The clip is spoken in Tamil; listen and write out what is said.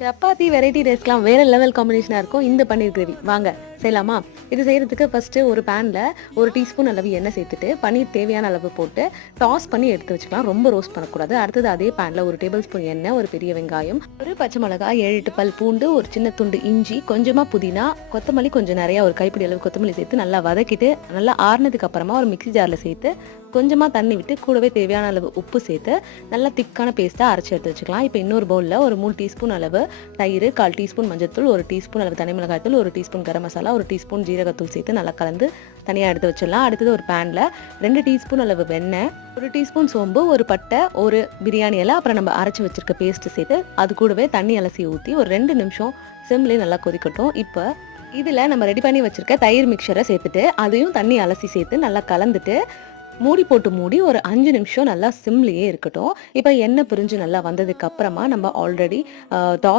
சப்பாத்தி வெரைட்டி ரைஸ்க்குலாம் வேற லெவல் காம்பினேஷனா இருக்கும் இந்த பன்னீர் கிரேவி. வாங்க செய்யலாமா? இது செய்யறதுக்கு ஃபர்ஸ்ட் ஒரு பேன்ல 1 டீஸ்பூன் அளவு எண்ணெய் சேர்த்துட்டு பன்னீர் தேவையான அளவு போட்டு டாஸ் பண்ணி எடுத்து வச்சுக்கலாம். ரொம்ப ரோஸ்ட் பண்ணக்கூடாது. அடுத்தது அதே பேன்ல 1 டேபிள் ஸ்பூன் எண்ணெய், ஒரு பெரிய வெங்காயம், ஒரு பச்சை மிளகாய், 7-8 பல் பூண்டு, ஒரு சின்ன துண்டு இஞ்சி, கொஞ்சமா புதினா, கொத்தமல்லி கொஞ்சம் நிறைய ஒரு கைப்பிடி அளவு கொத்தமல்லி சேர்த்து நல்லா வதக்கிட்டு நல்லா ஆறுனதுக்கு அப்புறமா ஒரு மிக்ஸி ஜார்ல சேர்த்து கொஞ்சமா தண்ணி விட்டு கூடவே தேவையான அளவு உப்பு சேர்த்து நல்லா திக்கான பேஸ்ட்டா அரைச்சி எடுத்து வச்சுக்கலாம். இப்போ இன்னொரு பவுல்ல ஒரு 3 டீஸ்பூன் அளவு தயிர், 1/4 டீஸ்பூன் மஞ்சள்தூள், 1 டீஸ்பூன் அளவு தனி மிளகாய் தூள், 1 டீஸ்பூன் கரம் மசாலா, 1 டீஸ்பூன் ஜீரகத்தூள் சேர்த்து நல்லா கலந்து தனியாக எடுத்து வச்சிடலாம். அடுத்தது ஒரு பேன்ல 2 டீஸ்பூன் அளவு வெண்ணெய், 1 டீஸ்பூன் சோம்பு, ஒரு பட்டை, ஒரு பிரியாணி இலை, அப்புறம் நம்ம அரைச்சி வச்சிருக்க பேஸ்ட் சேர்த்து அது கூடவே தண்ணி அலசி ஊற்றி ஒரு 2 நிமிஷம் சிம்லேயே நல்லா கொதிக்கட்டும். இப்போ இதில் நம்ம ரெடி பண்ணி வச்சிருக்க தயிர் மிக்சரை சேர்த்துட்டு அதையும் தண்ணி அலசி சேர்த்து நல்லா கலந்துட்டு மூடி போட்டு மூடி ஒரு 5 நிமிஷம் நல்லா சிம்லேயே இருக்கட்டும். இப்போ எண்ணெய் பிரிஞ்சு நல்லா வந்ததுக்கு அப்புறமா நம்ம ஆல்ரெடி